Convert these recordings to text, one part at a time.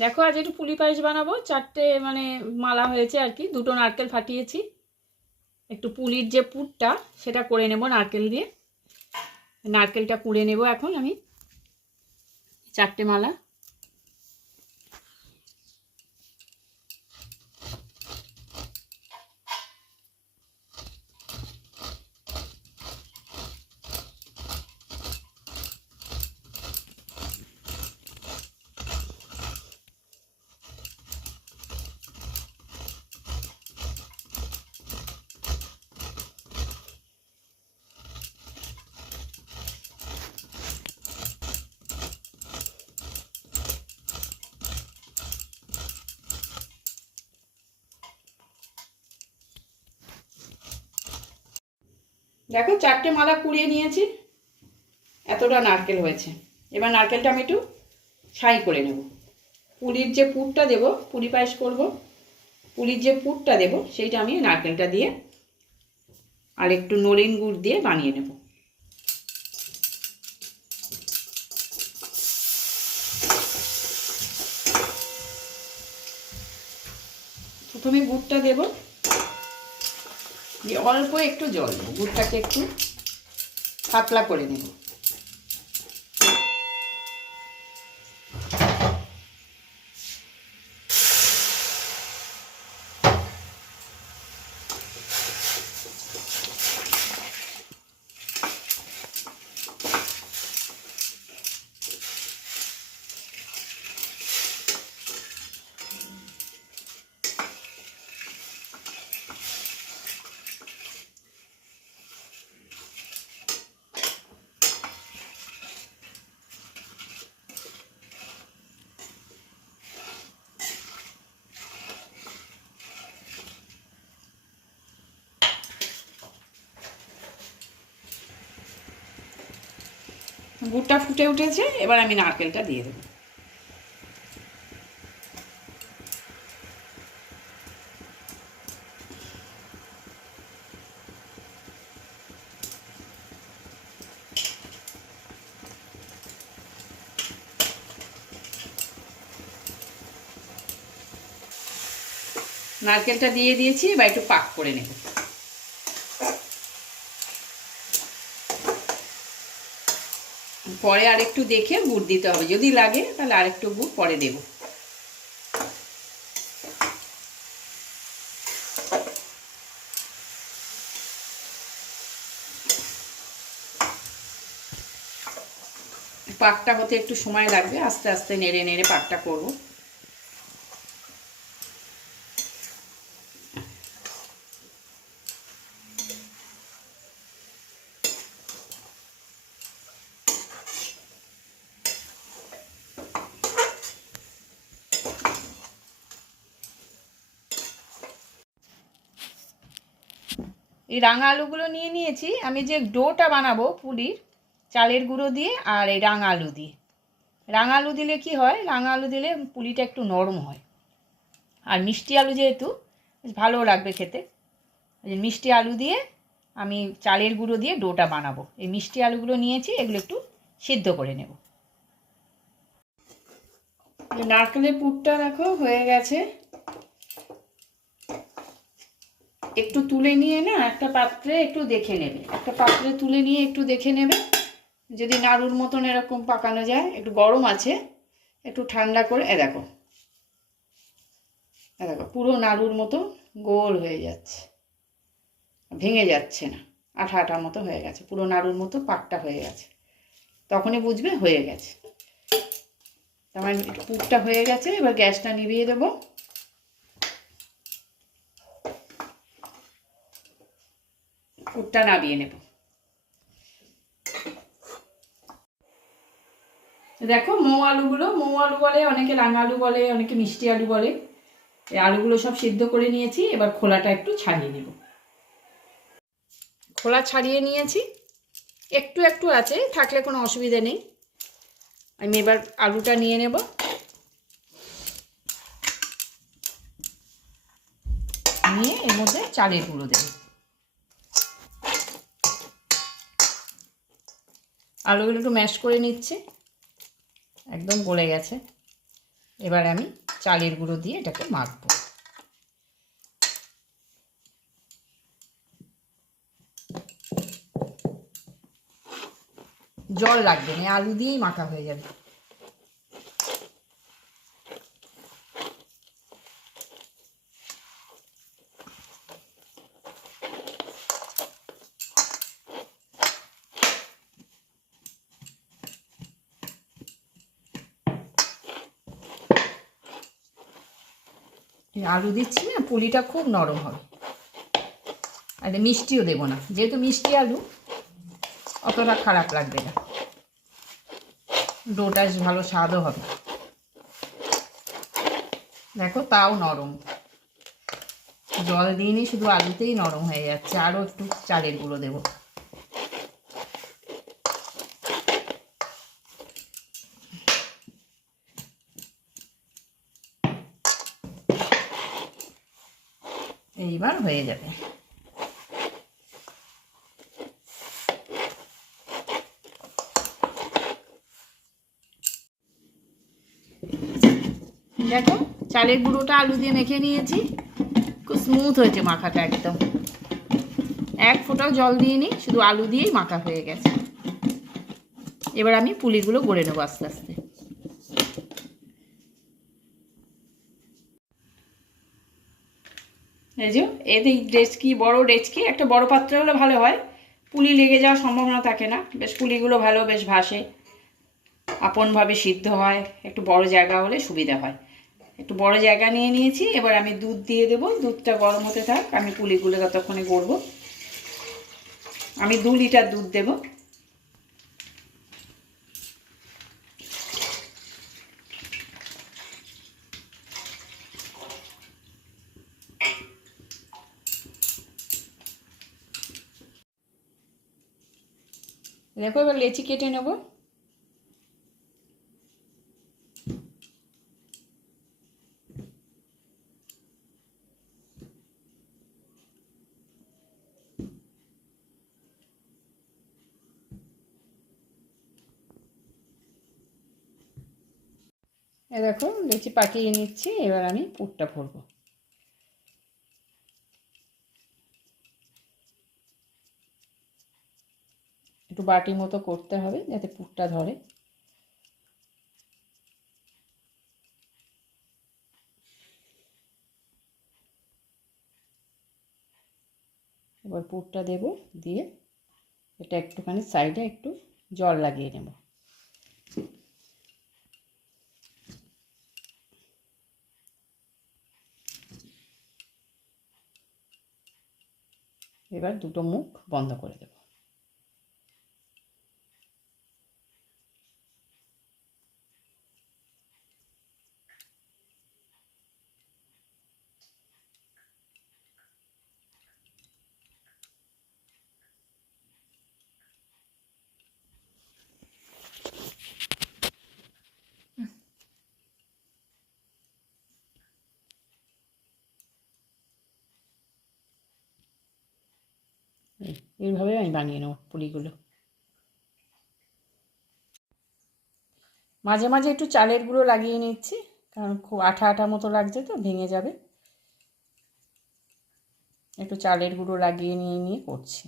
দেখো আজ একটু পুলি পায়েস বানাবো। 4টে মানে মালা হয়েছে আর কি। 2টো নারকেল ফাটিয়েছি। একটু পুলির যে পুরটা সেটা করে নেব নারকেল দিয়ে। নারকেলটা কুড়ে নেব এখন আমি। 4টে মালা। দেখো 4টে মালা কুড়িয়ে নিয়েছি। এতটা নারকেল হয়েছে। এবার নারকেলটা আমি একটু ছাই করে নেব। পুলির যে পুরটা দেব, পুলি পায়েস করব, পুলির যে পুরটা দেব সেইটা আমি নারকেলটা দিয়ে আর একটু নলেন গুড় দিয়ে বানিয়ে নেব। প্রথমে গুড়টা দেব, দিয়ে অল্প একটু জল দেবো। গুড়টাকে একটু পাতলা করে নেব। গুড়টা ফুটে উঠেছে, এবার আমি নারকেলটা দিয়ে দেবো। নারকেলটা দিয়ে দিয়েছি, এবার একটু পাক করে নেব। পরে আরেকটু দেখে গুড় দিতে হবে, যদি লাগে তাহলে আরেকটু গুড় পরে দেব। পাকটা হতে একটু সময় লাগবে, আস্তে আস্তে নেড়ে নেড়ে পাকটা করব। এই রাঙা আলুগুলো নিয়ে নিয়েছি আমি, যে ডোটা বানাবো পুলির, চালের গুঁড়ো দিয়ে আর এই রাঙা আলু দিয়ে। রাঙা আলু দিলে কি হয়, রাঙা আলু দিলে পুলিটা একটু নরম হয়, আর মিষ্টি আলু যেহেতু বেশ ভালো লাগবে খেতে। মিষ্টি আলু দিয়ে আমি চালের গুঁড়ো দিয়ে ডোটা বানাবো। এই মিষ্টি আলুগুলো নিয়েছি, এগুলো একটু সিদ্ধ করে নেব। নারকেলের পুরটা দেখো হয়ে গেছে। একটু তুলে নিয়ে না একটা পাত্রে একটু দেখে নেবে, একটা পাত্রে তুলে নিয়ে একটু দেখে নেবে যদি নাড়ুর মতন এরকম পাকানো যায়। একটু গরম আছে, একটু ঠান্ডা করে দেখো, দেখো পুরো নাড়ুর মতো গোল হয়ে যাচ্ছে, ভেঙে যাচ্ছে না, আঠা আঠা মতো হয়ে গেছে, পুরো নাড়ুর মতো পাকটা হয়ে গেছে। তখনই বুঝবে হয়ে গেছে। আমার পুরটা হয়ে গেছে, এবার গ্যাসটা নিভিয়ে দেবো। পুরটা নামিয়ে নেব। দেখো মৌ আলুগুলো, মৌ আলু বলে অনেকে, রাঙা আলু বলে অনেকে, মিষ্টি আলু বলে। এই আলুগুলো সব সিদ্ধ করে নিয়েছি, এবার খোলাটা একটু ছাড়িয়ে নেব। খোলা ছাড়িয়ে নিয়েছি, একটু একটু আছে, থাকলে কোনো অসুবিধা নেই। আমি এবার আলুটা নিয়ে নেব, নিয়ে এর মধ্যে চালের গুঁড়ো দেব। আলুগুলো একটু ম্যাশ করে নিচ্ছে, একদম গলে গেছে। এবার আমি চালের গুঁড়ো দিয়ে এটাকে মাখবো। জল লাগবে না, আলু দিয়েই মাখা হয়ে যাবে। আলু দিচ্ছি না, পুলিটা খুব নরম হবে। আর মিষ্টিও দেবো না, যেহেতু মিষ্টি আলু অতটা খারাপ লাগবে না, ডোটা ভালো স্বাদও হবে। দেখো তাও নরম, জল দিইনি, শুধু আলুতেই নরম হয়ে যাচ্ছে। আরও একটু চালের গুঁড়ো দেবো। এইবার হয়ে যাবে। দেখো চালের গুঁড়োটা আলু দিয়ে মেখে নিয়েছি, খুব স্মুথ হয়েছে মাখাটা একদম। এক ফোঁটাও জল দিইনি, শুধু আলু দিয়েই মাখা হয়ে গেছে। এবার আমি পুলিগুলো গড়ে নেবো আস্তে আস্তে। এই যে এই ডেচকি, বড় ডেচকি, একটা বড় পাত্র হলে ভালো হয়, পুলি লেগে যাওয়ার সম্ভাবনা থাকে না। বেশ পুলিগুলো ভালো বেশ ভাসে, আপনভাবে সিদ্ধ হয়। একটু বড় জায়গা হলে সুবিধা হয়। একটু বড় জায়গা নিয়ে নিয়েছি। এবার আমি দুধ দিয়ে দেবো, দুধটা গরম হতে থাক, আমি পুলিগুলো ততক্ষণে গড়বো। আমি 2 লিটার দুধ দেবো। দেখো এবার লেচি কেটে নেব। দেখো লেচি পাকিয়ে নিচ্ছি। এবার আমি পুরটা ভরবো। একটু বাটি মতো করতে হবে যাতে পুরটা ধরে। এবার পুরটা দেব, দিয়ে এটা একটুখানি সাইডে একটু জল লাগিয়ে নেব। এবার দুটো মুখ বন্ধ করে দেব। এইভাবে আমি বানিয়ে নেব পুলিগুলো। মাঝে মাঝে একটু চালের গুঁড়ো লাগিয়ে নিচ্ছি, কারণ খুব আঠা আঠা মতো লাগছে তো, ভেঙে যাবে। একটু চালের গুঁড়ো লাগিয়ে নিয়ে নিয়ে করছি।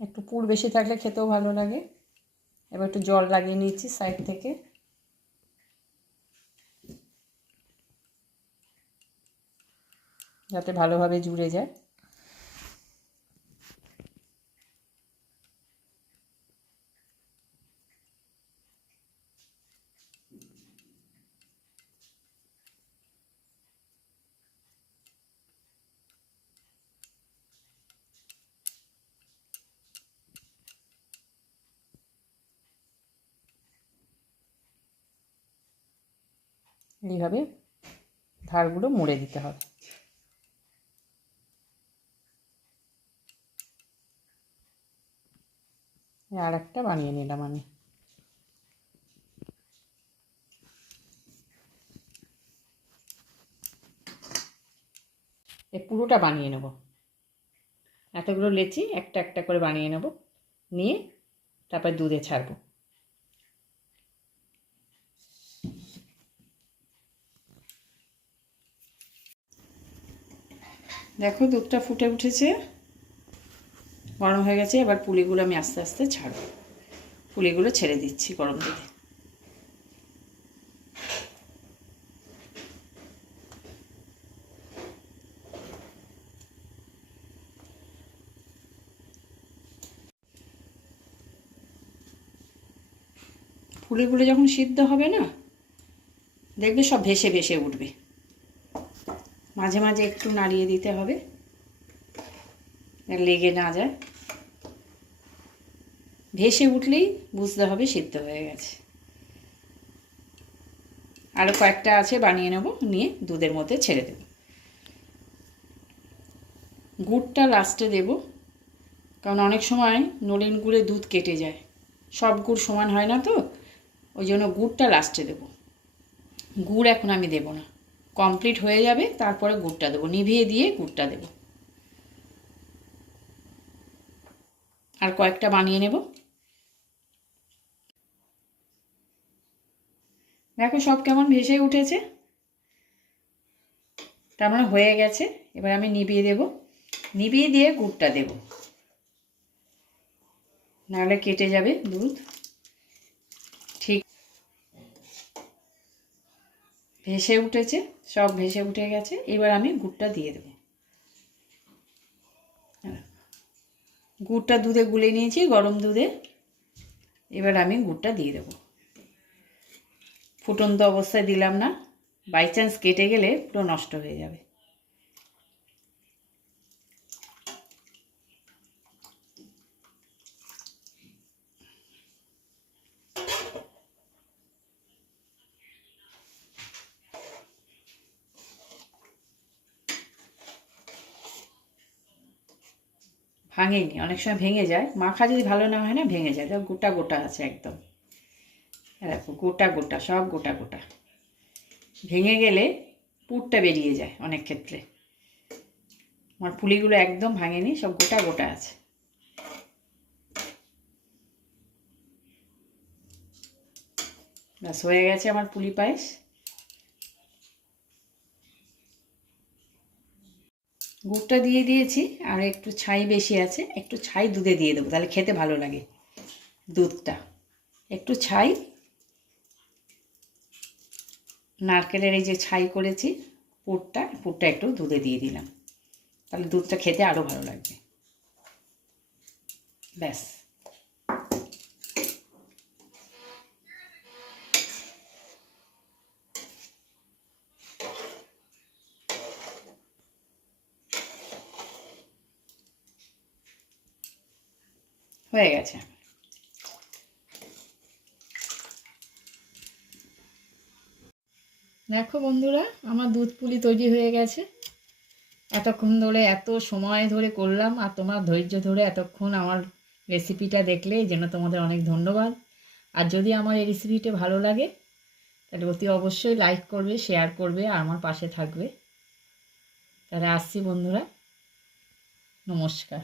একটু পুর বেশি থাকলে খেতেও ভালো লাগে। এবার একটু জল লাগিয়ে নিচ্ছি সাইড থেকে, যাতে ভালোভাবে জুড়ে যায়। এইভাবে ধারগুলো মুড়ে দিতে হবে। আর একটা বানিয়ে নিলাম আমি। এই পুরোটা বানিয়ে নেব। এতগুলো লেচি একটা একটা করে বানিয়ে নেব, নিয়ে তারপর দুধে ছাড়বো। দেখো দুধটা ফুটে উঠেছে, গরম হয়ে গেছে। এবার পুলিগুলো আমি আস্তে আস্তে ছাড়বো। পুলিগুলো ছেড়ে দিচ্ছি গরম দুধে। পুলিগুলো যখন সিদ্ধ হবে না, দেখবে সব ভেসে ভেসে উঠবে। মাঝে মাঝে একটু নাড়িয়ে দিতে হবে, লেগে না যায়। ভেসে উঠলেই বুঝতে হবে সিদ্ধ হয়ে গেছে। আরও কয়েকটা আছে, বানিয়ে নেব, নিয়ে দুধের মধ্যে ছেড়ে দেব। গুড়টা লাস্টে দেব, কারণ অনেক সময় নলেন গুড়ে দুধ কেটে যায়, সব গুড় সমান হয় না তো, ওই জন্য গুড়টা লাস্টে দেব। গুড় এখন আমি দেব না, কমপ্লিট হয়ে যাবে তারপরে গুড়টা দেবো, নিভিয়ে দিয়ে গুড়টা দেব। আর কয়েকটা বানিয়ে নেব। দেখো সব কেমন ভেসে উঠেছে, তার মানে হয়ে গেছে। এবার আমি নিভিয়ে দেব, নিভিয়ে দিয়ে গুড়টা দেব, নাহলে কেটে যাবে দুধ। ঠিক ভেসে উঠেছে, সব ভেসে উঠে গেছে। এবার আমি গুড়টা দিয়ে দেব। গুড়টা দুধে গুলে নিয়েছি, গরম দুধে। এবার আমি গুড়টা দিয়ে দেব। ফুটন্ত অবস্থায় দিলাম না, বাই চান্স কেটে গেলে পুরো নষ্ট হয়ে যাবে। ভাঙেনি, অনেক সময় ভেঙে যায়, মাখা যদি ভালো না হয় না ভেঙে যায়। দেখো গোটা গোটা আছে একদম, দেখো গোটা গোটা, সব গোটা গোটা। ভেঙে গেলে পুরটা বেরিয়ে যায় অনেক ক্ষেত্রে। আমার পুলিগুলো একদম ভাঙেনি, সব গোটা গোটা আছে। ব্যাস হয়ে গেছে আমার পুলি পায়েস। গুড়টা দিয়ে দিয়েছি, আর একটু ছাই বেশি আছে, একটু ছাই দুধে দিয়ে দেবো, তাহলে খেতে ভালো লাগে দুধটা। একটু ছাই, নারকেলের এই যে ছাই করেছি পুরটা একটু দুধে দিয়ে দিলাম, তাহলে দুধটা খেতে আরও ভালো লাগবে। ব্যাস হয়ে গেছে। দেখো বন্ধুরা, আমার দুধ পুলি তৈরি হয়ে গেছে। এতক্ষণ ধরে, এত সময় ধরে করলাম, আর তোমার ধৈর্য ধরে এতক্ষণ আমার রেসিপিটা দেখলে, এই জন্য তোমাদের অনেক ধন্যবাদ। আর যদি আমার এই রেসিপিটা ভালো লাগে, তাহলে অতি অবশ্যই লাইক করবে, শেয়ার করবে, আর আমার পাশে থাকবে। তাহলে আসছি বন্ধুরা, নমস্কার।